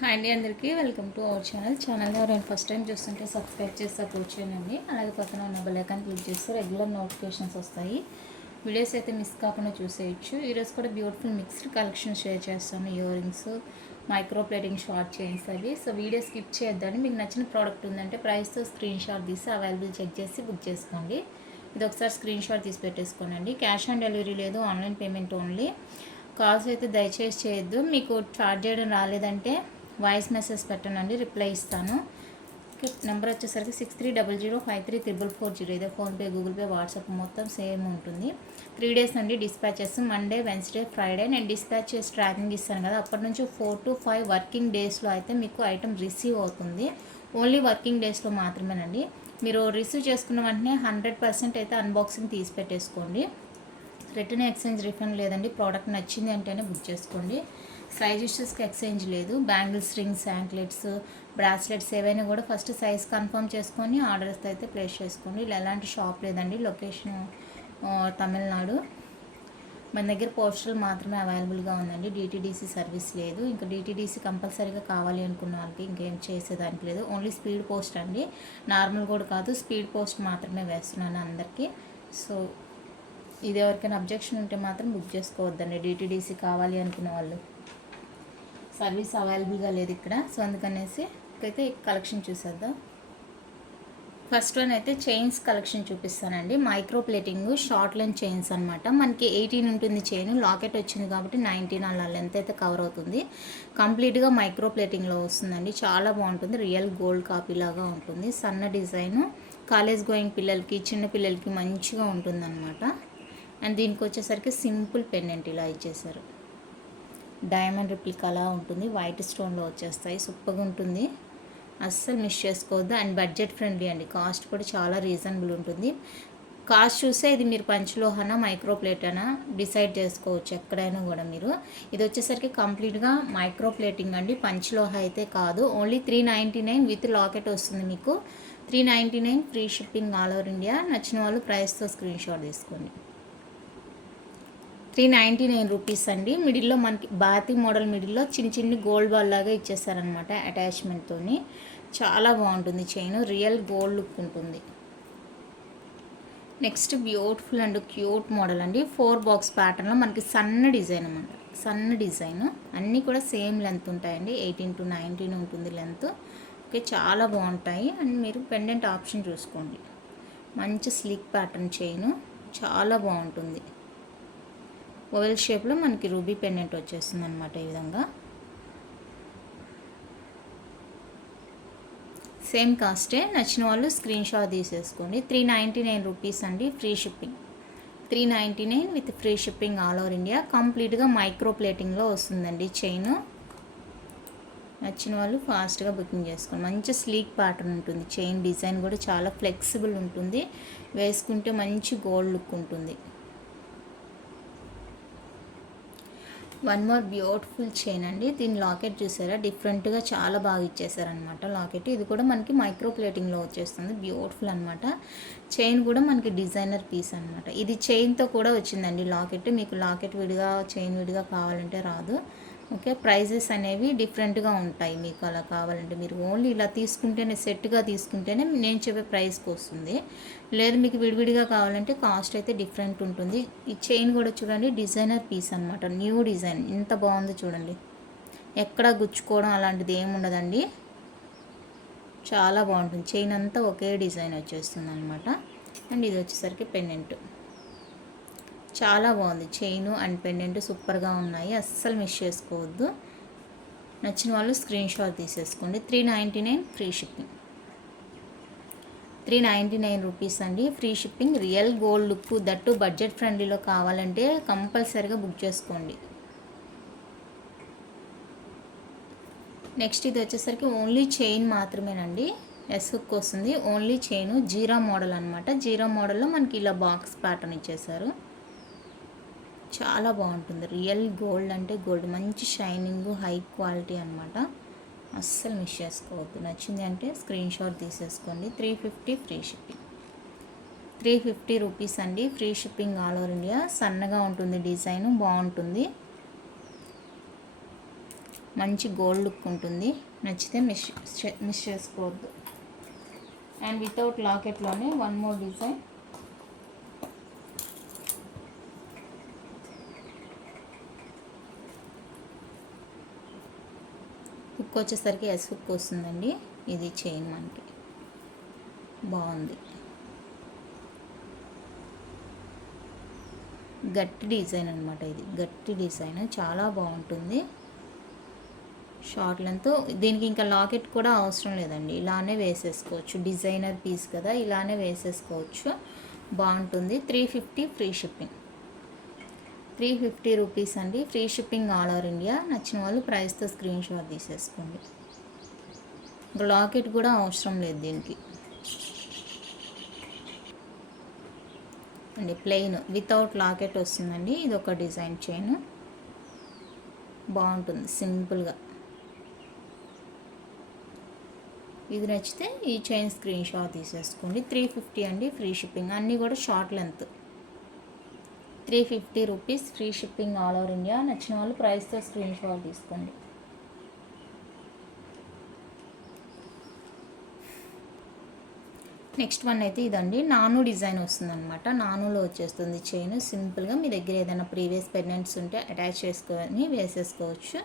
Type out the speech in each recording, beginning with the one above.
Hi అండి, అందరికీ welcome to our channel ఎవరైనా ఫస్ట్ టైం చూస్తుంటే సబ్స్క్రైబ్ చేసి సపోర్ట్ చేయండి. అలాగే పక్కన ఉన్న బెల్ ఐకాన్ క్లిక్ చేస్తే రెగ్యులర్ నోటిఫికేషన్స్ వస్తాయి. వీడియోస్ అయితే మిస్ కాకుండా చూసేయచ్చు. ఈరోజు కూడా బ్యూటిఫుల్ మిక్స్డ్ కలెక్షన్ షేర్ చేస్తాను. Ear rings, micro plating short chains అవి. సో వీడియో స్కిప్ చేయొద్దండి. మీకు నచ్చిన ప్రోడక్ట్ ఉందంటే ప్రైస్తో స్క్రీన్ షాట్ తీసి అవైలబుల్ చెక్ చేసి బుక్ చేసుకోండి. ఇది ఒకసారి స్క్రీన్ షాట్ తీసి పెట్టేసుకోనండి. క్యాష్ ఆన్ డెలివరీ లేదు, ఆన్లైన్ పేమెంట్ ఓన్లీ. కాల్స్ అయితే దయచేసి చేయొద్దు. మీకు చార్జ్ చేయడం రాలేదంటే వాయిస్ మెసేజ్ పెట్టనండి, రిప్లై ఇస్తాను. నెంబర్ వచ్చేసరికి 6300533440. ఇదే ఫోన్పే, గూగుల్ పే, వాట్సాప్ మొత్తం సేమ్ ఉంటుంది. 3 days అండి డిస్పాచెస్. Monday, Wednesday, Friday. నేను డిస్పాచ్ చేసి ట్రాకింగ్ ఇస్తాను కదా, అప్పటి నుంచి 4 to 5 వర్కింగ్ డేస్లో అయితే మీకు ఐటమ్ రిసీవ్ అవుతుంది. ఓన్లీ వర్కింగ్ డేస్లో మాత్రమేనండి. మీరు రిసీవ్ చేసుకున్న వెంటనే 100% అయితే అన్బాక్సింగ్ తీసి పెట్టేసుకోండి. రిటర్న్ ఎక్స్చేంజ్ రిఫండ్ లేదండి. ప్రోడక్ట్ నచ్చింది అంటేనే బుక్ చేసుకోండి. సైజ్ ఇష్యూస్కి ఎక్స్చేంజ్ లేదు. బ్యాంగిల్స్, రింగ్స్, యాంక్లెట్స్, బ్రాస్లెట్స్ ఏవైనా కూడా ఫస్ట్ సైజ్ కన్ఫర్మ్ చేసుకొని ఆర్డర్స్ అయితే ప్లేస్ చేసుకోండి. ఇలా ఎలాంటి షాప్ లేదండి. లొకేషన్ తమిళనాడు. మన దగ్గర పోస్టల్ మాత్రమే అవైలబుల్గా ఉందండి. డిటీడీసీ సర్వీస్ లేదు. ఇంకా డిటీడీసీ కంపల్సరీగా కావాలి అనుకున్న వాళ్ళకి ఇంకేం చేసేదానికి లేదు. ఓన్లీ స్పీడ్ పోస్ట్ అండి. నార్మల్ కూడా కాదు, స్పీడ్ పోస్ట్ మాత్రమే వేస్తున్నాను అందరికీ. సో ఇది ఎవరికైనా అబ్జెక్షన్ ఉంటే మాత్రం బుక్ చేసుకోవద్దండి. డిటీడీసీ కావాలి అనుకున్న వాళ్ళు. సర్వీస్ అవైలబుల్గా లేదు ఇక్కడ. సో అందుకనేసి అయితే కలెక్షన్ చూసేద్దాం. ఫస్ట్ వన్ అయితే చైన్స్ కలెక్షన్ చూపిస్తానండి. Micro plating short length chains అనమాట. మనకి 18 ఉంటుంది చైన్. లాకెట్ వచ్చింది కాబట్టి 19 అలా లెంత్ అయితే కవర్ అవుతుంది. కంప్లీట్గా మైక్రో ప్లేటింగ్లో వస్తుందండి. చాలా బాగుంటుంది. రియల్ గోల్డ్ కాపీ లాగా ఉంటుంది. సన్న డిజైను. కాలేజ్ గోయింగ్ పిల్లలకి, చిన్న పిల్లలకి మంచిగా ఉంటుంది అనమాట. అండ్ దీనికి వచ్చేసరికి సింపుల్ పెండెంట్ ఇలా ఇచ్చేసారు. డైమండ్ రిప్లిక్ అలా ఉంటుంది. వైట్ స్టోన్లో వచ్చేస్తాయి. సూపర్గా ఉంటుంది. అస్సలు మిస్ చేసుకోవద్దు. అండ్ బడ్జెట్ ఫ్రెండ్లీ అండి. కాస్ట్ కూడా చాలా రీజనబుల్ ఉంటుంది. కాస్ట్ చూస్తే ఇది మీరు పంచలోహన, మైక్రో ప్లేట్ అనా డిసైడ్ చేసుకోవచ్చు ఎక్కడైనా కూడా మీరు. ఇది వచ్చేసరికి కంప్లీట్గా మైక్రో ప్లేటింగ్ అండి. పంచలోహ అయితే కాదు. ఓన్లీ 399 విత్ లాకెట్ వస్తుంది మీకు. 399 free shipping all over India. నచ్చిన వాళ్ళు ప్రైస్తో స్క్రీన్ షాట్ తీసుకోండి. 399 రూపీస్ అండి. మిడిల్లో మనకి బాతి మోడల్ మిడిల్లో చిన్న గోల్డ్ బాల్ లాగా ఇచ్చేసారనమాట అటాచ్మెంట్తో. చాలా బాగుంటుంది చైన్. రియల్ గోల్డ్ లుక్ ఉంటుంది. Next beautiful and cute model అండి. 4 box ప్యాటర్న్లో మనకి సన్న డిజైన్ అనమాట. సన్న డిజైన్ అన్నీ కూడా సేమ్ లెంత్ ఉంటాయండి. 18 to 19 ఉంటుంది లెంత్. ఓకే, చాలా బాగుంటాయి. అండ్ మీరు పెండెంట్ ఆప్షన్ చూసుకోండి. మంచి స్లిక్ ప్యాటర్న్ చైన్, చాలా బాగుంటుంది. ఓవెల్ షేప్లో మనకి రూబీ పెండెంట్ వచ్చేస్తుంది అనమాట. ఈ విధంగా సేమ్ కాస్టే. నచ్చిన వాళ్ళు స్క్రీన్ షాట్ తీసేసుకోండి. 399 రూపీస్ అండి. Free shipping. 399 with free shipping all over India. కంప్లీట్గా మైక్రో ప్లేటింగ్లో వస్తుందండి చైన్. నచ్చిన వాళ్ళు ఫాస్ట్గా బుకింగ్ చేసుకోండి. మంచి స్లీక్ ప్యాటర్న్ ఉంటుంది. చైన్ డిజైన్ కూడా చాలా ఫ్లెక్సిబుల్ ఉంటుంది. వేసుకుంటే మంచి గోల్డ్ లుక్ ఉంటుంది. వన్ మోర్ బ్యూటిఫుల్ చైన్ అండి. దీని లాకెట్ చూసారా, డిఫరెంట్గా చాలా బాగా ఇచ్చేసారనమాట లాకెట్. ఇది కూడా మనకి మైక్రో ప్లేటింగ్లో వచ్చేస్తుంది. బ్యూటిఫుల్ అనమాట. చైన్ కూడా మనకి డిజైనర్ పీస్ అనమాట. ఇది చైన్తో కూడా వచ్చిందండి లాకెట్. మీకు లాకెట్ విడిగా, చైన్ విడిగా కావాలంటే రాదు. ఓకే, ప్రైజెస్ అనేవి డిఫరెంట్గా ఉంటాయి. మీకు అలా కావాలంటే మీరు ఓన్లీ ఇలా తీసుకుంటేనే, సెట్గా తీసుకుంటేనే నేను చెప్పే ప్రైస్కి వస్తుంది. లేదు మీకు విడివిడిగా కావాలంటే కాస్ట్ అయితే డిఫరెంట్ ఉంటుంది. ఈ చైన్ కూడా చూడండి, డిజైనర్ పీస్ అనమాట. న్యూ డిజైన్ ఎంత బాగుందో చూడండి. ఎక్కడ గుచ్చుకోవడం అలాంటిది ఏమి ఉండదండి. చాలా బాగుంటుంది. చైన్ అంతా ఒకే డిజైన్ వచ్చేస్తుంది అనమాట. అండ్ ఇది వచ్చేసరికి పెండెంట్. చాలా బాగుంది. చైన్ అండ్ పెండెంట్ సూపర్గా ఉన్నాయి. అస్సలు మిస్ చేసుకోవద్దు. నచ్చిన వాళ్ళు స్క్రీన్ షాట్ తీసేసుకోండి. 399 ఫ్రీ షిప్పింగ్. 399 రూపీస్ అండి. Free shipping. Real gold look, that budget ఫ్రెండ్లీలో కావాలంటే కంపల్సరీగా బుక్ చేసుకోండి. నెక్స్ట్ ఇది వచ్చేసరికి ఓన్లీ చైన్ మాత్రమేనండి. ఎస్ హుక్ వస్తుంది. Only chain. జీరా మోడల్ అనమాట. జీరా మోడల్లో మనకి ఇలా బాక్స్ ప్యాటర్న్ ఇచ్చేసారు. చాలా బాగుంటుంది. రియల్ గోల్డ్ అంటే గోల్డ్. మంచి షైనింగ్, హై క్వాలిటీ అనమాట. అస్సలు మిస్ చేసుకోవద్దు. నచ్చింది అంటే స్క్రీన్ షాట్ తీసేసుకోండి. 350 ఫ్రీ షిప్పింగ్. 350 రూపీస్ అండి. Free shipping all over India. సన్నగా ఉంటుంది డిజైన్, బాగుంటుంది. మంచి గోల్డ్ లుక్ ఉంటుంది. నచ్చితే మిస్ చేసుకోవద్దు. అండ్ వితౌట్ లాకెట్లోనే వన్ మోర్ డిజైన్. హుక్ వచ్చేసరికి ఎస్ హుక్ వస్తుందండి. ఇది చైన్ మనకి బాగుంది. గట్టి డిజైన్ అనమాట. ఇది గట్టి డిజైన్ చాలా బాగుంటుంది. Short length. దీనికి ఇంకా లాకెట్ కూడా అవసరం లేదండి, ఇలానే వేసేసుకోవచ్చు. డిజైనర్ పీస్ కదా, ఇలానే వేసేసుకోవచ్చు. బాగుంటుంది. 350 ఫ్రీ షిప్పింగ్. 350 రూపీస్ అండి. Free shipping all over India. నచ్చిన వాళ్ళు ప్రైస్తో స్క్రీన్ షాట్ తీసేసుకోండి. ఇంకా లాకెట్ కూడా అవసరం లేదు దీనికి అండి. ప్లెయిన్ వితౌట్ లాకెట్ వస్తుందండి. ఇది ఒక డిజైన్ చైన్ బాగుంటుంది సింపుల్గా. ఇది నచ్చితే ఈ చైన్ స్క్రీన్ షాట్ తీసేసుకోండి. 350 అండి. Free shipping. అన్నీ కూడా short length. 350 rupees free shipping all over India. నచ్చిన వాళ్ళు ప్రైస్తో స్క్రీన్ షాట్ తీసుకోండి. నెక్స్ట్ వన్ అయితే ఇదండి. నాను డిజైన్ వస్తుంది అనమాట. నానులో వచ్చేస్తుంది చైన్. సింపుల్గా మీ దగ్గర ఏదైనా ప్రీవియస్ పెండెంట్స్ ఉంటే అటాచ్ చేసుకొని వేసేసుకోవచ్చు.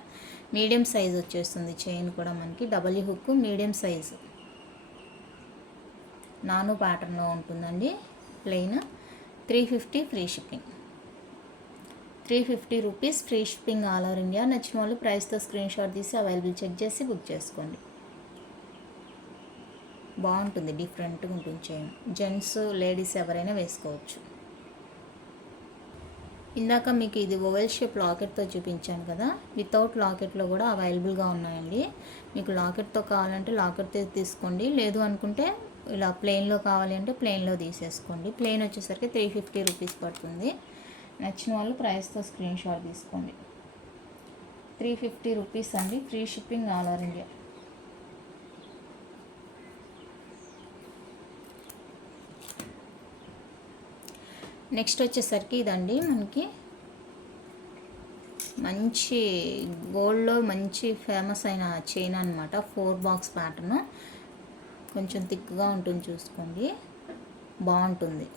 మీడియం సైజ్ వచ్చేస్తుంది చైన్ కూడా మనకి. డబల్ హుక్ మీడియం సైజు నాను ప్యాటర్న్లో ఉంటుందండి. Plain. 350 free shipping. 350 rupees free shipping all over India. నచ్చిన వాళ్ళు ప్రైస్తో స్క్రీన్ షాట్ తీసి అవైలబుల్ చెక్ చేసి బుక్ చేసుకోండి. బాగుంటుంది. డిఫరెంట్గా ఉంటుంది చైన్. జెంట్స్ లేడీస్ ఎవరైనా వేసుకోవచ్చు. ఇందాక మీకు ఇది ఓవెల్ షేప్ లాకెట్తో చూపించాను కదా, వితౌట్ లాకెట్లో కూడా అవైలబుల్గా ఉన్నాయండి. మీకు లాకెట్తో కావాలంటే లాకెట్తో తీసుకోండి, లేదు అనుకుంటే ఇలా ప్లెయిన్లో కావాలి అంటే ప్లెయిన్లో తీసేసుకోండి. ప్లెయిన్ వచ్చేసరికి 350 రూపీస్ పడుతుంది. నచ్చిన వాళ్ళు ప్రైస్తో స్క్రీన్ షాట్ తీసుకోండి. 350 రూపీస్ అండి. Free shipping all over India. Next వచ్చేసరికి ఇదండి మనకి మంచి గోల్డ్లో మంచి ఫేమస్ అయిన చైన్ అనమాట. 4 బాక్స్ ప్యాటర్న్. కొంచెం థిక్గా ఉంటుంది, చూసుకోండి. బాగుంటుంది.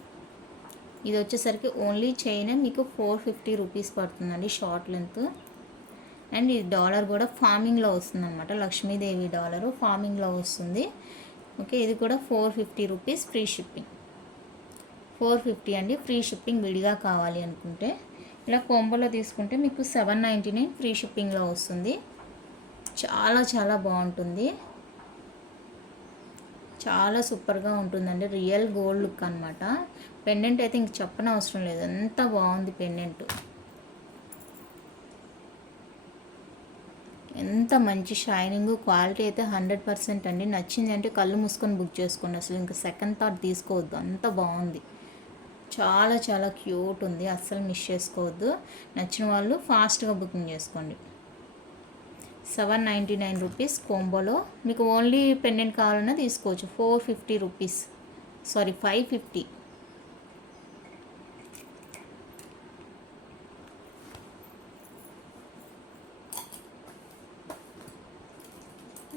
ఇది వచ్చేసరికి ఓన్లీ చైన్ మీకు 450 రూపీస్ పడుతుందండి. Short length. అండ్ ఈ డాలర్ కూడా ఫార్మింగ్లో వస్తుంది అనమాట. లక్ష్మీదేవి డాలరు ఫార్మింగ్లో వస్తుంది. ఓకే. ఇది కూడా 450 రూపీస్ ఫ్రీ షిప్పింగ్. 450 అండి. Free shipping. విడిగా కావాలి అనుకుంటే ఇలా కోంబోలో తీసుకుంటే మీకు 799 ఫ్రీ షిప్పింగ్లో వస్తుంది. చాలా చాలా బాగుంటుంది. చాలా సూపర్గా ఉంటుందండి. రియల్ గోల్డ్ లుక్ అనమాట. పెండెంట్ అయితే ఇంక చెప్పనవసరం లేదు, ఎంత బాగుంది పెండెంట్. ఎంత మంచి షైనింగ్. క్వాలిటీ అయితే 100% అండి. నచ్చింది అంటే కళ్ళు మూసుకొని బుక్ చేసుకోండి. అసలు ఇంకా సెకండ్ థాట్ తీసుకోవద్దు, అంత బాగుంది. చాలా చాలా క్యూట్ ఉంది. అస్సలు మిస్ చేసుకోవద్దు. నచ్చిన వాళ్ళు ఫాస్ట్గా బుకింగ్ చేసుకోండి. 799 రూపీస్ కోంబోలో. మీకు ఓన్లీ పెండెంట్ కావాలన్నా తీసుకోవచ్చు. 450 రూపీస్, సారీ 550.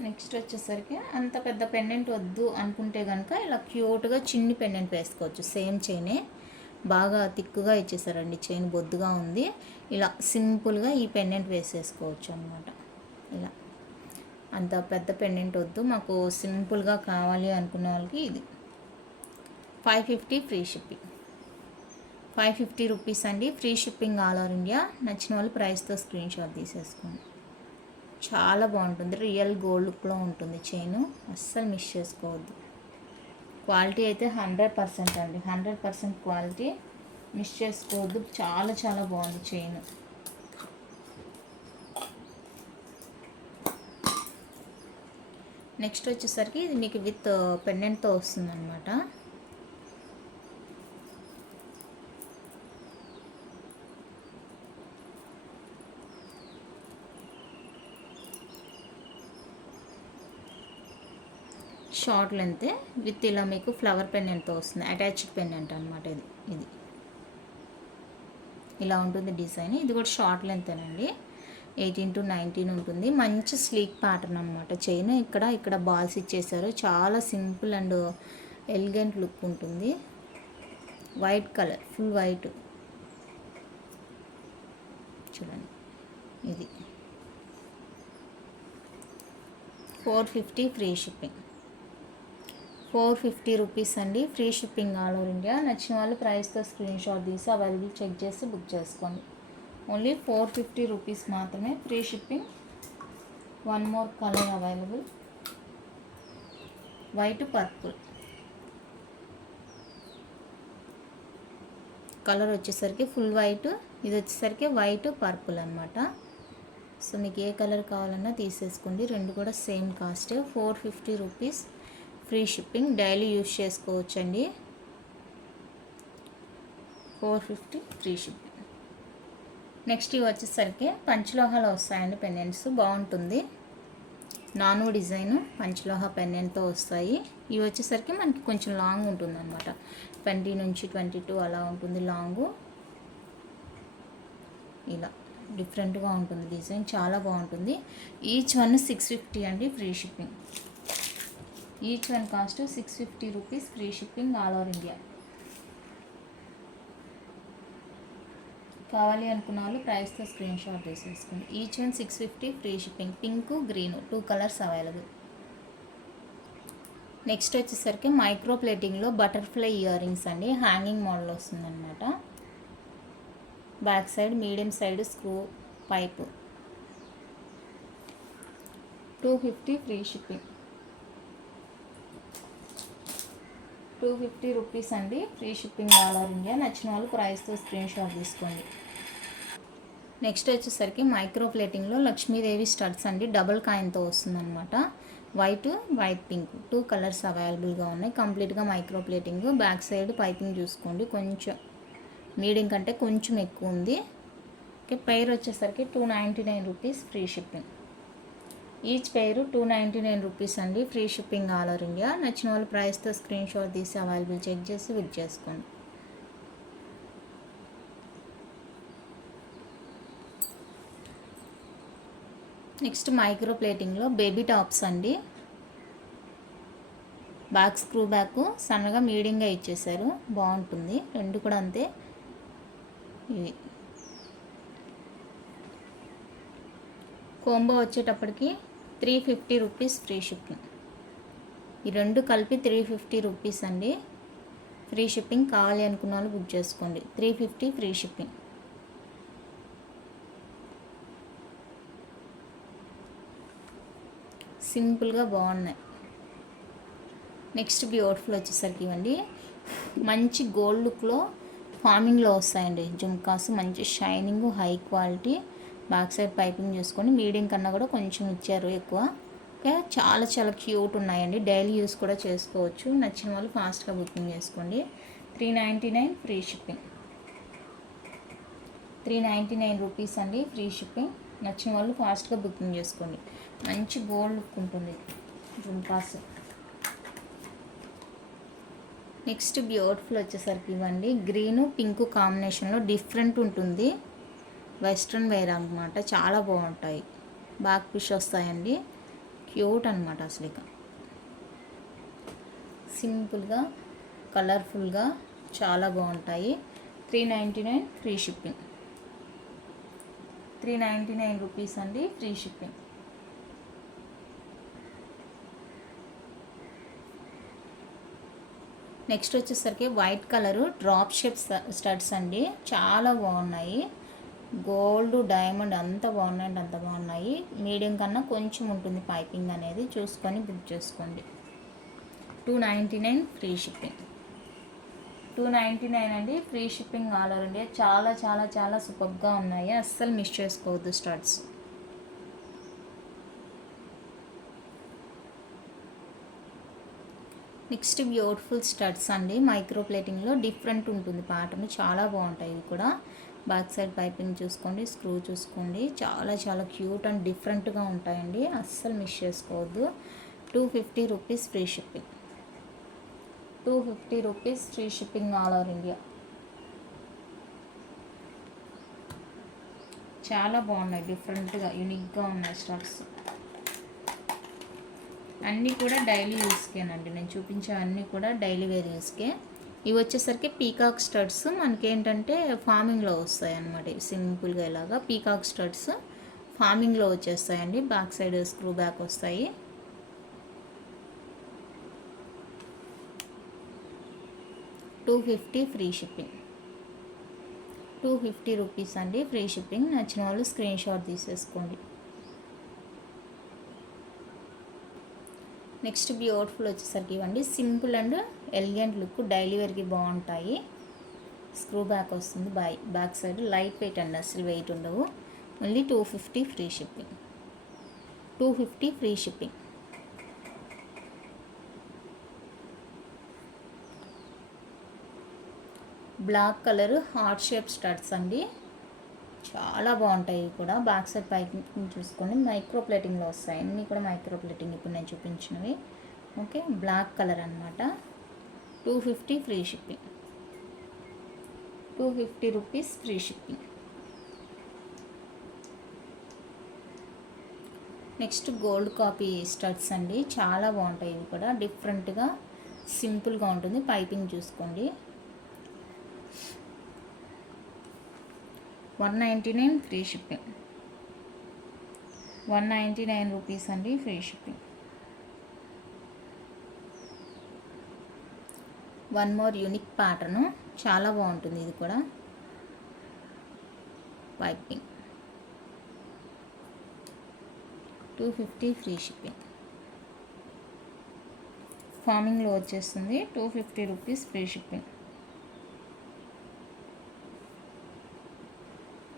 నెక్స్ట్ వచ్చేసరికి అంత పెద్ద పెండెంట్ వద్దు అనుకుంటే కనుక ఇలా క్యూట్గా చిన్ని పెండెంట్ వేసుకోవచ్చు. సేమ్ చైనే, బాగా థిక్గా ఇచ్చేసారండి. చైన్ బొద్దుగా ఉంది. ఇలా సింపుల్గా ఈ పెండెంట్ వేసేసుకోవచ్చు అనమాట. ఇలా అంత పెద్ద పెండెంట్ వద్దు, మాకు సింపుల్గా కావాలి అనుకునే వాళ్ళకి ఇది 550 ఫ్రీ షిప్పింగ్. 550 రూపీస్ అండి. Free shipping all over India. నచ్చిన వాళ్ళు ప్రైస్తో స్క్రీన్ షాట్ తీసేసుకోండి. చాలా బాగుంటుంది. రియల్ గోల్డ్ లుక్లో ఉంటుంది చైన్. అస్సలు మిస్ చేసుకోవద్దు. క్వాలిటీ అయితే 100% అండి. 100% క్వాలిటీ. మిస్ చేసుకోవద్దు. చాలా చాలా బాగుంది చైన్. నెక్స్ట్ వచ్చేసరికి ఇది మీకు విత్ పెండెంట్తో వస్తుంది అనమాట. షార్ట్ లెంత్ విత్ ఇలా మీకు ఫ్లవర్ పెండెంట్తో వస్తుంది. అటాచ్డ్ పెండెంట్ అనమాట ఇది ఇలా ఉంటుంది డిజైన్. ఇది కూడా షార్ట్ లెంతేనండి. 18 to 19 ఉంటుంది. మంచి స్లీక్ ప్యాటర్న్ అనమాట. చైన్ ఇక్కడ బాల్స్ ఇచ్చేసారు. చాలా సింపుల్ అండ్ ఎలిగెంట్ లుక్ ఉంటుంది. వైట్ కలర్, ఫుల్ వైట్ చూడండి. ఇది 450 ఫ్రీ షిప్పింగ్. 450 రూపీస్ అండి, free shipping all over India. నచ్చిన వాళ్ళు ప్రైస్తో స్క్రీన్ షాట్ తీసి అవైలబుల్ చెక్ చేసి బుక్ చేసుకోండి. ఓన్లీ 450 రూపీస్ మాత్రమే, free shipping. One more colour available, white purple colour వచ్చేసరికి ఫుల్ వైట్, ఇది వచ్చేసరికి వైట్ పర్పుల్ అనమాట. సో మీకు ఏ కలర్ కావాలన్నా తీసేసుకోండి, రెండు కూడా సేమ్ కాస్టే. 450 rupees free shipping, daily use చేసుకోవచ్చండి. 450 ఫ్రీ షిప్పింగ్. నెక్స్ట్ ఇవి వచ్చేసరికి పంచలోహాలు వస్తాయండి పెండెంట్స్, బాగుంటుంది. నాను డిజైన్ పంచలోహ పెండెంట్తో వస్తాయి. ఇవి వచ్చేసరికి మనకి కొంచెం లాంగ్ ఉంటుంది అనమాట. 20 నుంచి 22 అలా ఉంటుంది లాంగు. ఇలా డిఫరెంట్గా ఉంటుంది డిజైన్, చాలా బాగుంటుంది. ఈచ్ వన్ 650 అండి, free shipping. Each one cost 650 rupees, free shipping all over India. కావాలి అనుకున్న వాళ్ళు ప్రైస్తో స్క్రీన్ షాట్ తీసేసుకోండి. Each one 650, free shipping. Pink, green 2 colours available. Next వచ్చేసరికి మైక్రో ప్లేటింగ్లో బటర్ఫ్లై ఇయర్ రింగ్స్ అండి, హ్యాంగింగ్ మోడల్ వస్తుందన్నమాట. Back side medium side screw pipe. 250 free shipping. 250 rupees అండి, free shipping all over India. నచ్చిన వాళ్ళు ప్రైస్తో screen shot తీసుకోండి. Next వచ్చేసరికి మైక్రో ప్లేటింగ్లో లక్ష్మీదేవి స్టడ్స్ అండి, డబుల్ కాయిన్తో వస్తుందన్నమాట. వైట్ పింక్ 2 కలర్స్ అవైలబుల్గా ఉన్నాయి. కంప్లీట్గా micro plating. Back side piping చూసుకోండి, కొంచెం మీడియం కంటే కొంచెం ఎక్కువ ఉంది. ఓకే, పెయిర్ వచ్చేసరికి 299 rupees, free shipping. Each pair 299 rupees అండి, free shipping all over India. నచ్చిన వాళ్ళు ప్రైస్తో స్క్రీన్ షాట్ తీసి అవైలబుల్ చెక్ చేసి బుక్ చేసుకోండి. నెక్స్ట్ మైక్రో ప్లేటింగ్లో బేబీ టాప్స్ అండి. బ్యాక్ స్క్రూ బ్యాక్ సన్నగా మీడియంగా ఇచ్చేసారు, బాగుంటుంది. రెండు కూడా అంతే. ఇవి కోంబో వచ్చేటప్పటికి 350 రూపీస్, ఫ్రీ షిప్పింగ్. ఈ రెండు కలిపి 350 రూపీస్ అండి, ఫ్రీ షిప్పింగ్. కావాలి అనుకున్న వాళ్ళు బుక్ చేసుకోండి. 350 ఫ్రీ షిప్పింగ్. సింపుల్గా బాగున్నాయి. నెక్స్ట్ బ్యూటిఫుల్ వచ్చేసరికి ఇవ్వండి, మంచి గోల్డ్ లుక్లో ఫార్మింగ్లో వస్తాయండి జుమ్కాస్. మంచి shining, high quality. Back side piping చూసుకొని మీడియం కన్నా కూడా కొంచెం ఇచ్చారు ఎక్కువ. ఓకే, చాలా చాలా క్యూట్ ఉన్నాయండి, డైలీ యూస్ కూడా చేసుకోవచ్చు. నచ్చిన వాళ్ళు ఫాస్ట్గా బుకింగ్ చేసుకోండి. 399 ఫ్రీ షిప్పింగ్. 399 రూపీస్ అండి, ఫ్రీ షిప్పింగ్. నచ్చిన వాళ్ళు ఫాస్ట్గా బుకింగ్ చేసుకోండి. మంచి గోల్డ్ లుక్ ఉంటుంది జుమ్కాస్. నెక్స్ట్ బ్యూటిఫుల్ వచ్చేసరికి ఇవ్వండి, గ్రీను పింక్ కాంబినేషన్లో డిఫరెంట్ ఉంటుంది. వెస్ట్రన్ వేర్ అనమాట, చాలా బాగుంటాయి. బ్యాక్ పిష్ వస్తాయండి, క్యూట్ అనమాట. అసలు ఇక సింపుల్గా కలర్ఫుల్గా చాలా బాగుంటాయి. 399 ఫ్రీ షిప్పింగ్. 399 రూపీస్ అండి, ఫ్రీ షిప్పింగ్. నెక్స్ట్ వచ్చేసరికి white colour drop shape studs అండి, చాలా బాగున్నాయి. గోల్డ్, డైమండ్ అంత బాగున్నాయండి, అంత బాగున్నాయి. మీడియం కన్నా కొంచెం ఉంటుంది పైపింగ్ అనేది, చూసుకొని బుక్ చేసుకోండి. 299 ఫ్రీ షిప్పింగ్. 299 అండి, free shipping all over India. చాలా చాలా చాలా సూపర్గా ఉన్నాయి, అస్సలు మిస్ చేసుకోవద్దు స్టడ్స్. నెక్స్ట్ బ్యూటిఫుల్ స్టడ్స్ అండి, మైక్రో ప్లేటింగ్లో డిఫరెంట్ ఉంటుంది ప్యాటర్న్, చాలా బాగుంటాయి ఇవి కూడా. బ్యాక్ సైడ్ పైపింగ్ చూసుకోండి, స్క్రూ చూసుకోండి, చాలా చాలా క్యూట్ అండ్ డిఫరెంట్గా ఉంటాయండి, అస్సలు మిస్ చేసుకోవద్దు. 250 రూపీస్ ఫ్రీ షిప్పింగ్. 250 రూపీస్ free shipping all over India. చాలా బాగున్నాయి, డిఫరెంట్గా యూనిక్గా ఉన్నాయి స్టడ్స్. అన్నీ కూడా డైలీ యూస్కేనండి, నేను చూపించే అన్నీ కూడా డైలీ వేర్ యూస్కే. ఇవి వచ్చేసరికి పీకాక్ స్టడ్స్, మనకేంటంటే ఫార్మింగ్లో వస్తాయి అన్నమాట. ఇవి సింపుల్గా ఇలాగా పీకాక్ స్టడ్స్ ఫార్మింగ్లో వచ్చేస్తాయండి. బ్యాక్ సైడ్ స్క్రూ బ్యాక్ వస్తాయి. $250 ఫ్రీ షిప్పింగ్. 250 రూపీస్ అండి ఫ్రీ షిప్పింగ్. నచ్చిన వాళ్ళు స్క్రీన్ షాట్ తీసేసుకోండి. నెక్స్ట్ బ్యూటిఫుల్ వచ్చేసరికి ఇవ్వండి, simple and elegant look, daily వేర్కి బాగుంటాయి. స్క్రూ బ్యాక్ వస్తుంది, బ్యాక్ సైడ్ లైట్ వెయిట్ అండి, అసలు వెయిట్ ఉండవు. Only 250 free shipping. 250 free shipping. Black colour heart shape studs అండి, చాలా బాగుంటాయి. ఇవి కూడా బ్యాక్ సైడ్ పైపింగ్ చూసుకోండి, మైక్రో ప్లేటింగ్లో వస్తాయి. అన్నీ కూడా మైక్రో ప్లేటింగ్ ఇప్పుడు నేను చూపించినవి. ఓకే, బ్లాక్ కలర్ అనమాట. 250 ఫ్రీ షిప్పింగ్. 250 రూపీస్ free shipping. Next gold copy studs అండి, చాలా బాగుంటాయి. ఇవి కూడా డిఫరెంట్గా సింపుల్గా ఉంటుంది. పైపింగ్ చూసుకోండి. 199 ఫ్రీ షిప్పింగ్. 199 రూపీస్ అండి free shipping. One more unique pattern, చాలా బాగుంటుంది ఇది కూడా. Piping 250 free shipping. ఫార్మింగ్లో వచ్చేస్తుంది. 250 రూపీస్ free shipping.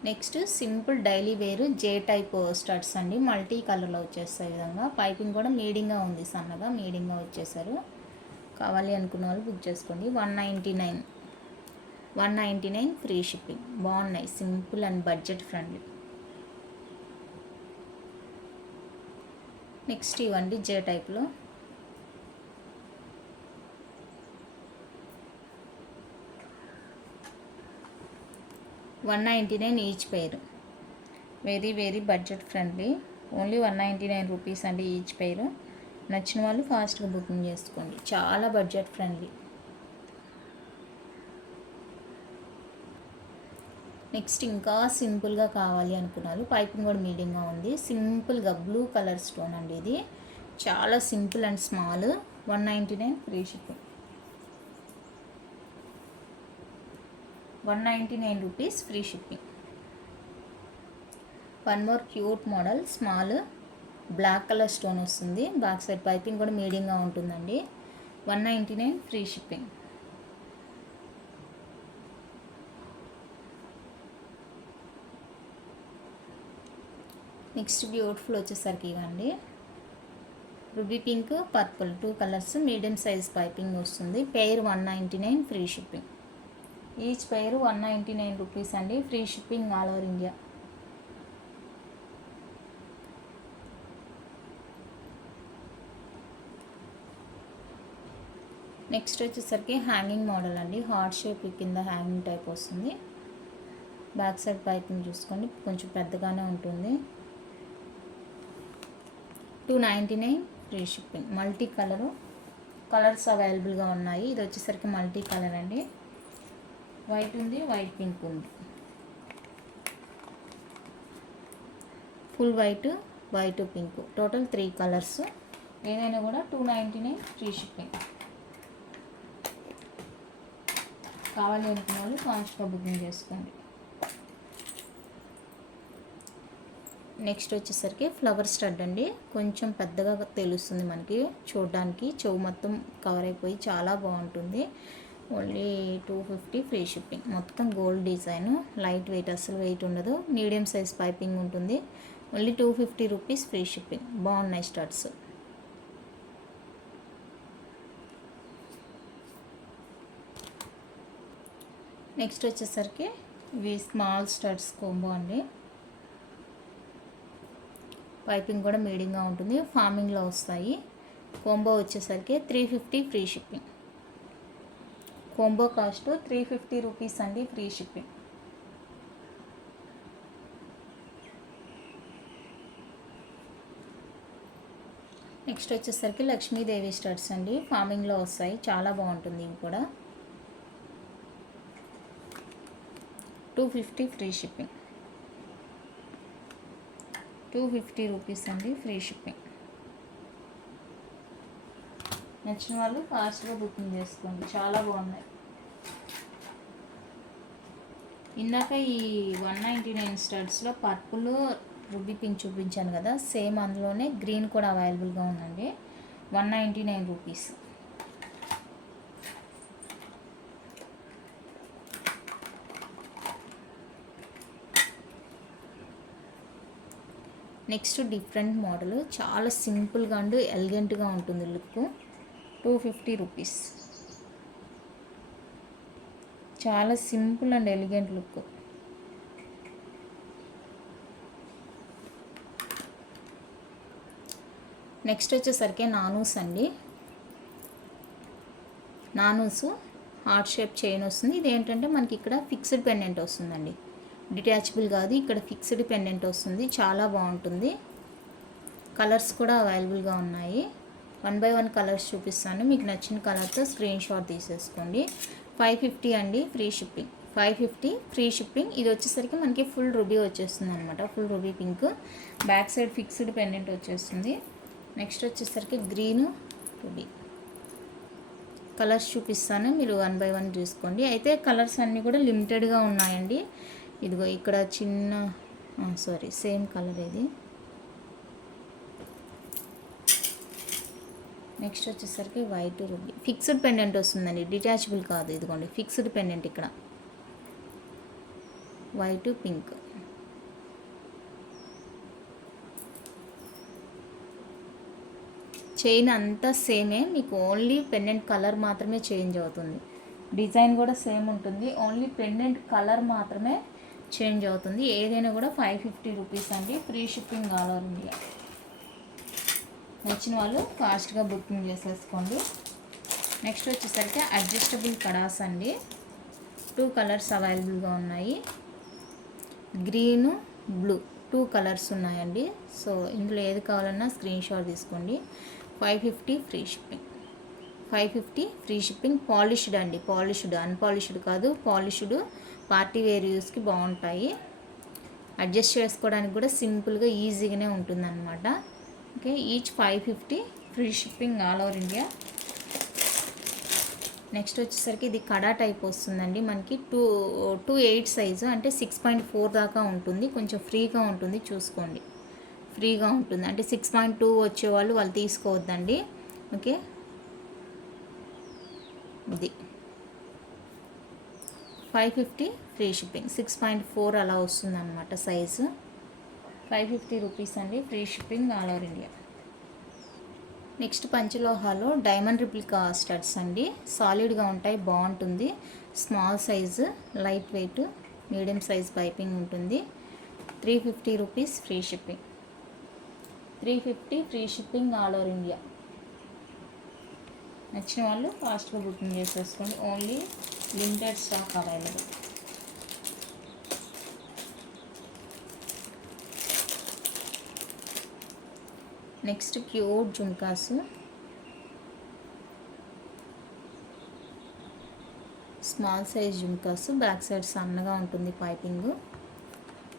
Next simple daily wear J type studs అండి, మల్టీ కలర్లో వచ్చేస్తాయి. ఈ విధంగా పైపింగ్ కూడా మీడియంగా ఉంది, సన్నగా మీడియంగా వచ్చేసారు. కావాలి అనుకున్న వాళ్ళు బుక్ చేసుకోండి. 199 ఫ్రీ షిప్పింగ్. బాగున్నాయి, simple and budget friendly. Next ఇవ్వండి జే టైప్లో. $199 each pair. Very budget friendly. Only 199 rupees అండి ఈచ్ పెయిర్. నచ్చిన వాళ్ళు ఫాస్ట్గా బుకింగ్ చేసుకోండి, చాలా బడ్జెట్ ఫ్రెండ్లీ. నెక్స్ట్ ఇంకా సింపుల్గా కావాలి అనుకున్నారు, పైపింగ్ కూడా మీడియంగా ఉంది. సింపుల్గా బ్లూ కలర్ స్టోన్ అండి, ఇది చాలా simple and small. 199 free shipping. 199 rupees free shipping. One more cute model, small black colour stone వస్తుంది. బ్యాక్ సైడ్ పైపింగ్ కూడా మీడియంగా ఉంటుందండి. 199 ఫ్రీ షిప్పింగ్. నెక్స్ట్ బ్యూటిఫుల్ వచ్చేసరికి ఇవ్వండి, ruby pink purple 2 colours, medium size piping వస్తుంది. Pair 199 free shipping. Each pair 199 rupees అండి, free shipping all over India. Next వచ్చేసరికి hanging model అండి, హార్ట్ షేప్ కింద హ్యాంగింగ్ టైప్ వస్తుంది. బ్యాక్ సైడ్ పైపింగ్ చూసుకోండి, కొంచెం పెద్దగానే ఉంటుంది. 299 ఫ్రీ షిప్పింగ్. మల్టీ కలర్స్ అవైలబుల్గా ఉన్నాయి. ఇది వచ్చేసరికి మల్టీ కలర్ అండి, వైట్ ఉంది, వైట్ పింక్ ఉంది, full white pink, total 3 colours. ఏదైనా కూడా 299 ఫ్రీ షిప్పింగ్. కావాలి అనుకున్న వాళ్ళు ఫాస్ట్గా బుకింగ్ చేసుకోండి. నెక్స్ట్ వచ్చేసరికి ఫ్లవర్ స్టడ్ అండి, కొంచెం పెద్దగా తెలుస్తుంది మనకి చూడడానికి. చెవు మొత్తం కవర్ అయిపోయి చాలా బాగుంటుంది. Only 250 free shipping. మొత్తం గోల్డ్ డిజైన్, లైట్ వెయిట్, అసలు వెయిట్ ఉండదు. మీడియం సైజ్ పైపింగ్ ఉంటుంది. ఓన్లీ 250 రూపీస్ ఫ్రీ షిప్పింగ్. బాగున్నాయి స్టడ్స్. నెక్స్ట్ వచ్చేసరికి ఇవి స్మాల్ స్టడ్స్ కోంబో అండి, పైపింగ్ కూడా మీడియంగా ఉంటుంది. ఫార్మింగ్లో వస్తాయి. కోంబో వచ్చేసరికి 350 free shipping. Combo cost 350 rupees అండి, ఫ్రీ షిప్పింగ్. నెక్స్ట్ వచ్చేసరికి లక్ష్మీదేవి స్టడ్స్ అండి, ఫార్మింగ్లో వస్తాయి, చాలా బాగుంటుంది. ఇవి కూడా 250 ఫ్రీ షిప్పింగ్, 250 రూపీస్ అండి ఫ్రీ షిప్పింగ్. నచ్చిన వాళ్ళు ఫాస్ట్గా బుకింగ్ చేసుకోండి, చాలా బాగున్నాయి. ఇందాక ఈ 199 స్టడ్స్లో పర్పుల్ రూబీ పింక్ చూపించాను కదా, సేమ్ అందులోనే గ్రీన్ కూడా అవైలబుల్గా ఉందండి. 199 రూపీస్. నెక్స్ట్ డిఫరెంట్ మోడల్, చాలా సింపుల్గా అండ్ ఎలిగెంట్గా ఉంటుంది లుక్. 250 రూపీస్. చాలా simple and elegant look. Next వచ్చేసరికి నానూస్ అండి. నానూస్ హార్ట్ షేప్ చైన్ వస్తుంది. ఇది ఏంటంటే మనకి ఇక్కడ ఫిక్స్డ్ పెండెంట్ వస్తుందండి, డిటాచబుల్ కాదు. ఇక్కడ ఫిక్స్డ్ పెండెంట్ వస్తుంది, చాలా బాగుంటుంది. కలర్స్ కూడా అవైలబుల్గా ఉన్నాయి. 1 by 1 కలర్స్ చూపిస్తాను, మీకు నచ్చిన కలర్తో స్క్రీన్ షాట్ తీసేసుకోండి. 550 అండి ఫ్రీ షిప్పింగ్, 550 ఫ్రీ షిప్పింగ్. ఇది వచ్చేసరికి మనకి ఫుల్ రూబీ వచ్చేస్తుంది అనమాట, full ruby pink. Back side fixed pendant వచ్చేస్తుంది. నెక్స్ట్ వచ్చేసరికి గ్రీన్ రూబీ. కలర్స్ చూపిస్తాను, మీరు 1 by 1 చూసుకోండి. అయితే కలర్స్ అన్నీ కూడా లిమిటెడ్గా ఉన్నాయండి. ఇదిగో ఇక్కడ చిన్న సేమ్ కలర్ ఇది. నెక్స్ట్ వచ్చేసరికి వైట్ రూబీ, ఫిక్స్డ్ పెండెంట్ వస్తుందండి, డిటాచబుల్ కాదు. ఇదిగోండి ఫిక్స్డ్ పెండెంట్ ఇక్కడ, వైట్ పింక్. చైన్ అంతా సేమే, మీకు ఓన్లీ పెండెంట్ కలర్ మాత్రమే చేంజ్ అవుతుంది. డిజైన్ కూడా సేమ్ ఉంటుంది, ఓన్లీ పెండెంట్ కలర్ మాత్రమే చేంజ్ అవుతుంది. ఏదైనా కూడా 550 రూపీస్ అండి, free shipping all over India. నచ్చిన వాళ్ళు ఫాస్ట్గా బుకింగ్ చేసేసుకోండి. నెక్స్ట్ వచ్చేసరికి అడ్జస్టబుల్ కడాస్ అండి. 2 కలర్స్ అవైలబుల్గా ఉన్నాయి, గ్రీను బ్లూ 2 కలర్స్ ఉన్నాయండి. సో ఇందులో ఏది కావాలన్నా స్క్రీన్ షాట్ తీసుకోండి. 550 free shipping, 550 free shipping. Polished అండి, పాలిష్డ్, అన్పాలిష్డ్ కాదు, పాలిష్డ్. పార్టీ వేర్ యూస్కి బాగుంటాయి, అడ్జస్ట్ చేసుకోవడానికి కూడా సింపుల్గా ఈజీగానే ఉంటుందన్నమాట. Okay, each 550 free shipping all over India. Next వచ్చేసరికి ఇది కడా టైప్ వస్తుందండి మనకి. 2.8 సైజు, అంటే 6.4 దాకా ఉంటుంది. కొంచెం ఫ్రీగా ఉంటుంది, చూసుకోండి, ఫ్రీగా ఉంటుంది. అంటే 6.2 వచ్చేవాళ్ళు వాళ్ళు తీసుకోవద్దండి. ఓకే, ఇది 550 ఫ్రీ షిప్పింగ్. 6.4 అలా వస్తుంది అనమాట సైజు. 550 రూపీస్ అండి, free shipping all over India. Next పంచలోహాలో డైమండ్ రిప్లికా స్టడ్స్ అండి, సాలిడ్గా ఉంటాయి, బాగుంటుంది. Small size, light weight, medium size piping ఉంటుంది. 350 rupees free shipping, 350 free shipping all over India. నచ్చిన వాళ్ళు ఫాస్ట్గా బుకింగ్ చేసేసుకోండి, only limited stock available. Next pure జుమ్కాసు, స్మాల్ సైజ్ జుమ్కాసు, బ్యాక్ సైడ్ సన్నగా ఉంటుంది పైపింగ్.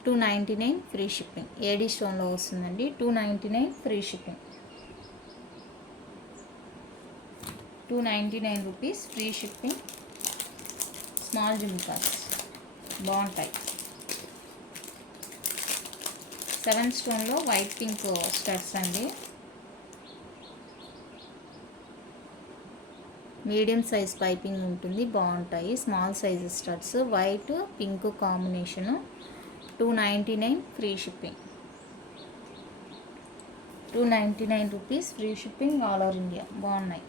299 ఫ్రీ షిప్పింగ్, ఏడీ స్టోన్లో వస్తుందండి. 299 free shipping, 299 rupees free shipping. Small jhumkas బాగుంటాయి. 7 స్టోన్లో వైట్ పింక్ స్టడ్స్ అండి, మీడియం సైజ్ పైపింగ్ ఉంటుంది, బాగుంటాయి. Small size studs, white pink combination. 299 free shipping, 299 rupees free shipping all over India, బాగున్నాయి.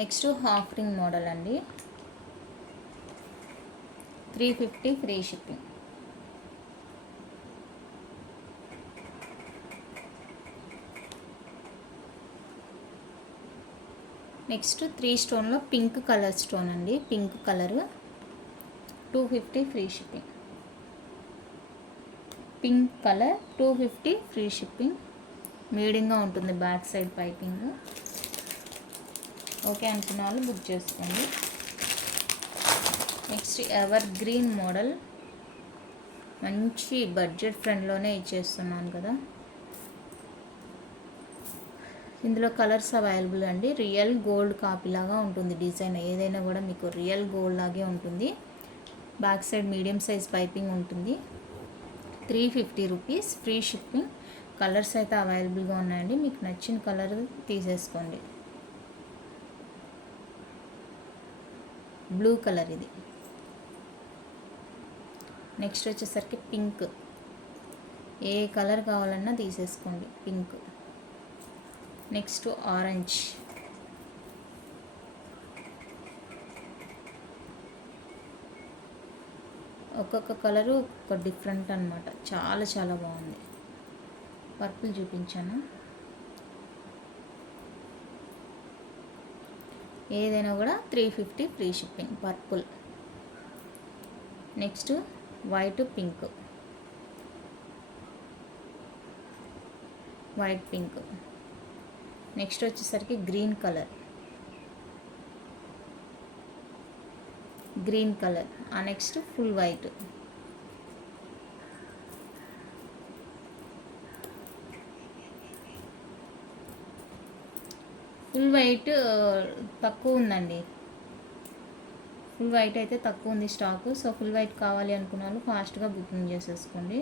నెక్స్ట్ హాఫ్ రింగ్ మోడల్ అండి, 350 free shipping. Next 3 స్టోన్లో pink colour stone అండి, pink colour. 250 free shipping, pink colour 250 free shipping. మీడియంగా ఉంటుంది back side piping. Okay అనుకున్న వాళ్ళు book చేసుకోండి. Next ever green model, మంచి బడ్జెట్ ఫ్రెండ్లోనే ఇచ్చేస్తున్నాను కదా. ఇందులో కలర్స్ అవైలబుల్ అండి. రియల్ గోల్డ్ కాపీ లాగా ఉంటుంది డిజైన్, ఏదైనా కూడా మీకు రియల్ గోల్డ్ లాగే ఉంటుంది. Back side medium size piping ఉంటుంది. 350 రూపీస్, ఫ్రీ షిప్పింగ్. కలర్స్ అయితే అవైలబుల్గా ఉన్నాయండి, మీకు నచ్చిన కలర్ తీసేసుకోండి. బ్లూ కలర్ ఇది. నెక్స్ట్ వచ్చేసరికి పింక్, ఏ కలర్ కావాలన్నా తీసేసుకోండి. పింక్. నెక్స్ట్ ఆరెంజ్, ఒక్కొక్క కలరు ఒక డిఫరెంట్ అనమాట, చాలా చాలా బాగుంది. పర్పుల్ చూపించాను, ఏదైనా కూడా 350 free shipping. Purple. Next white pink, white pink. Next వచ్చేసరికి గ్రీన్ కలర్, గ్రీన్ కలర్. ఆ next full white. Full white తక్కువ ఉందండి, ఫుల్ వైట్ అయితే తక్కువ ఉంది స్టాకు. సో ఫుల్ వైట్ కావాలి అనుకున్న వాళ్ళు ఫాస్ట్గా బుకింగ్ చేసేసుకోండి.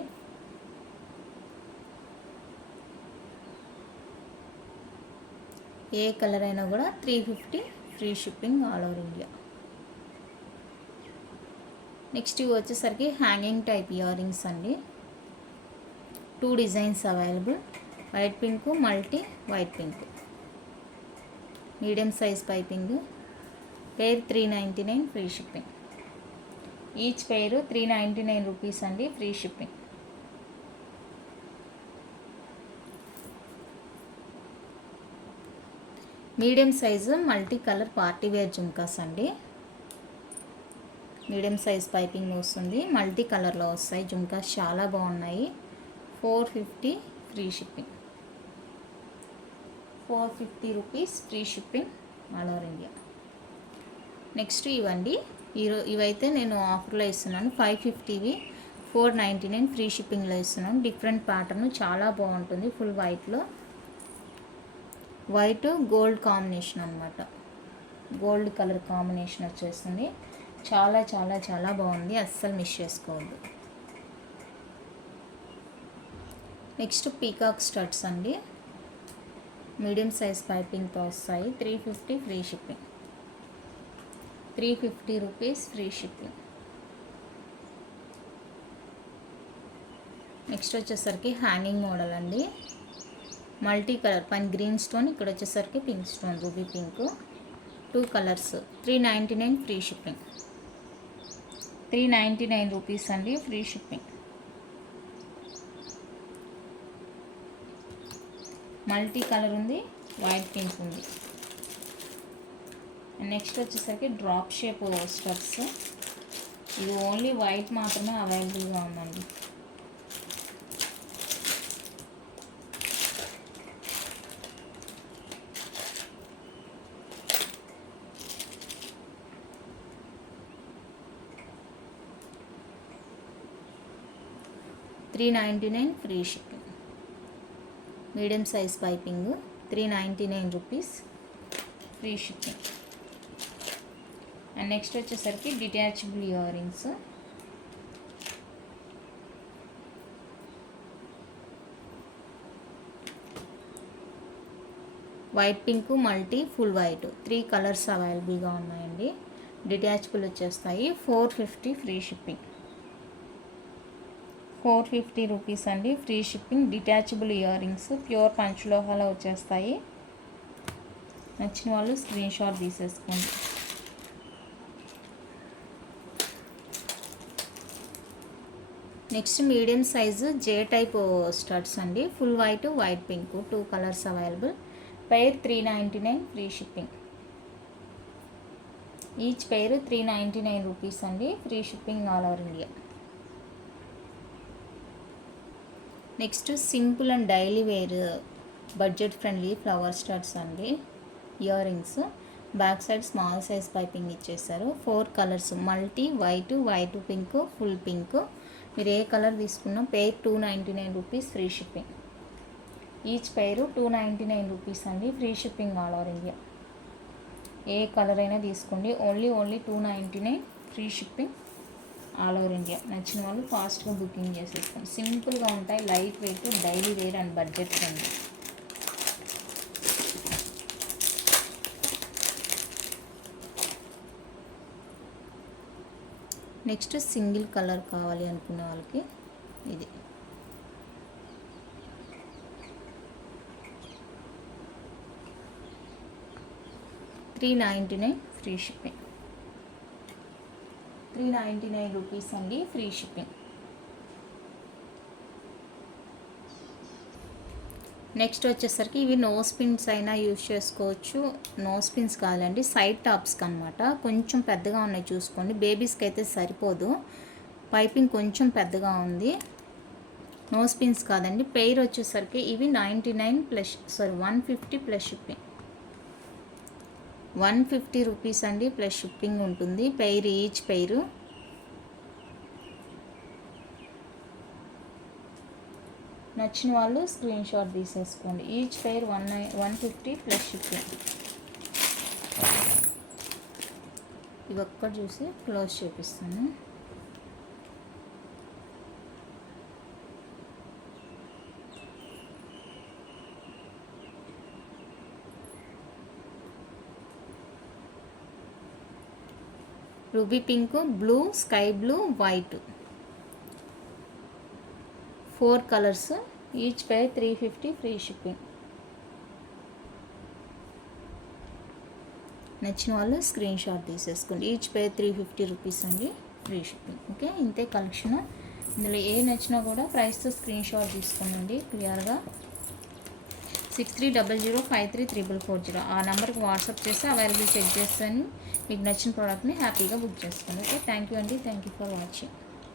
ఏ కలర్ అయినా కూడా 350 free shipping all over India. Next ఇవి వచ్చేసరికి హ్యాంగింగ్ టైప్ ఇయర్ రింగ్స్ అండి. 2 designs available, white pink, multi white pink. Medium size piping. Pair 399 free shipping. Each pair 399 rupees అండి, free shipping. Medium size multi colour party wear jhumkas అండి. Medium size piping వస్తుంది, multi కలర్లో వస్తాయి జుమ్కాస్, చాలా బాగున్నాయి. 450 free shipping. 450 rupees free shipping all over India. Next ఇవండి, ఇవైతే నేను ఆఫర్లో ఇస్తున్నాను. 550వి 499 ఫ్రీ షిప్పింగ్లో ఇస్తున్నాను. డిఫరెంట్ ప్యాటర్న్, చాలా బాగుంటుంది. ఫుల్ వైట్లో, వైట్ గోల్డ్ కాంబినేషన్ అనమాట. గోల్డ్ కలర్ కాంబినేషన్ వచ్చేస్తుంది. చాలా చాలా చాలా బాగుంది, అస్సలు మిస్ చేసుకోవద్దు. నెక్స్ట్ పీకాక్ స్టడ్స్ అండి, మీడియం సైజ్ పైపింగ్తో వస్తాయి. 350 free shipping. 350 rupees free shipping. Next వచ్చేసరికి హ్యాంగింగ్ మోడల్ అండి. మల్టీ కలర్, పైన గ్రీన్ స్టోన్, ఇక్కడ వచ్చేసరికి pink stone, ruby pink. 2 colours. 399 free shipping. 399 rupees అండి, ఫ్రీ షిప్పింగ్. మల్టీ కలర్ ఉంది, వైట్ పింక్ ఉంది. నెక్స్ట్ వచ్చేసరికి డ్రాప్ షేప్ స్టడ్స్. ఇది ఓన్లీ వైట్ మాత్రమే అవైలబుల్గా ఉందండి. $399 free shipping. Medium size piping, 399 rupees free shipping. And next వచ్చేసరికి detachable earrings. White pink, multi, full white, 3 colours అవైలబుల్గా ఉన్నాయండి. డిటాచబుల్ వచ్చేస్తాయి. 450 ఫ్రీ షిప్పింగ్. 450 రూపీస్ అండి, free shipping. Detachable earrings, pure పంచలోహాలో వచ్చేస్తాయి. నచ్చిన వాళ్ళు స్క్రీన్ షాట్ తీసేసుకోండి. Next medium size J type studs అండి. Full white, white pink, 2 colours available. Pair 399 free shipping. Each pair 399 rupees అండి, free shipping all over India. Next simple and daily wear budget friendly flower studs అండి. Earrings back side small size piping ఇచ్చేసారు. 4 colours multi white pink full pink. మీరు ఏ colour తీసుకున్నా pair 299 rupees free shipping. Each pair 299 rupees అండి. Free shipping all over India. ఏ colour అయినా తీసుకోండి. Only 299 free shipping all over India. నచ్చిన వాళ్ళు ఫాస్ట్గా బుకింగ్ చేసేసుకోండి. సింపుల్గా ఉంటాయి, light weight, daily wear and budget friendly. Next single colour కావాలి అనుకున్న వాళ్ళకి ఇది $399 ఫ్రీ షిప్పింగ్. 399 రూపీస్ అండి ఫ్రీ షిప్పింగ్. నెక్స్ట్ వచ్చేసరికి ఇవి నోస్ పిన్స్ అయినా యూజ్ చేసుకోవచ్చు. నోస్ పిన్స్ కాదండి, సైడ్ టాప్స్కి అనమాట. కొంచెం పెద్దగా ఉన్నాయి చూసుకోండి. బేబీస్కి అయితే సరిపోదు, పైపింగ్ కొంచెం పెద్దగా ఉంది. నోస్ పిన్స్ కాదండి. పెయిర్ వచ్చేసరికి ఇవి 150 ప్లస్ షిప్పింగ్. 150 రూపీస్ అండి ప్లస్ షిప్పింగ్ ఉంటుంది. Pair each pair. నచ్చిన వాళ్ళు స్క్రీన్ షాట్ తీసేసుకోండి. Each pair 150 plus shipping. ఇవి ఒక్కడ చూసి క్లోజ్ చేపిస్తాను. Ruby pink, blue, sky blue, white, 4 colours. Each pair 350 free shipping. నచ్చిన వాళ్ళు స్క్రీన్ షాట్ తీసేసుకోండి. ఈచ్ పెయిర్ 350 రూపీస్ అండి ఫ్రీ షిప్పింగ్. ఓకే, ఇంతే కలెక్షన్. ఇందులో ఏ నచ్చినా కూడా ప్రైస్తో స్క్రీన్ షాట్ తీసుకోండి క్లియర్గా. 6300533440 ఆ నెంబర్కి వాట్సాప్ చేసి అవైలబుల్ చెక్ చేస్తాను. మీకు నచ్చిన ప్రోడక్ట్ని హ్యాపీగా బుక్ చేసుకోండి. ఓకే, థ్యాంక్ యూ అండి. Thank you for watching.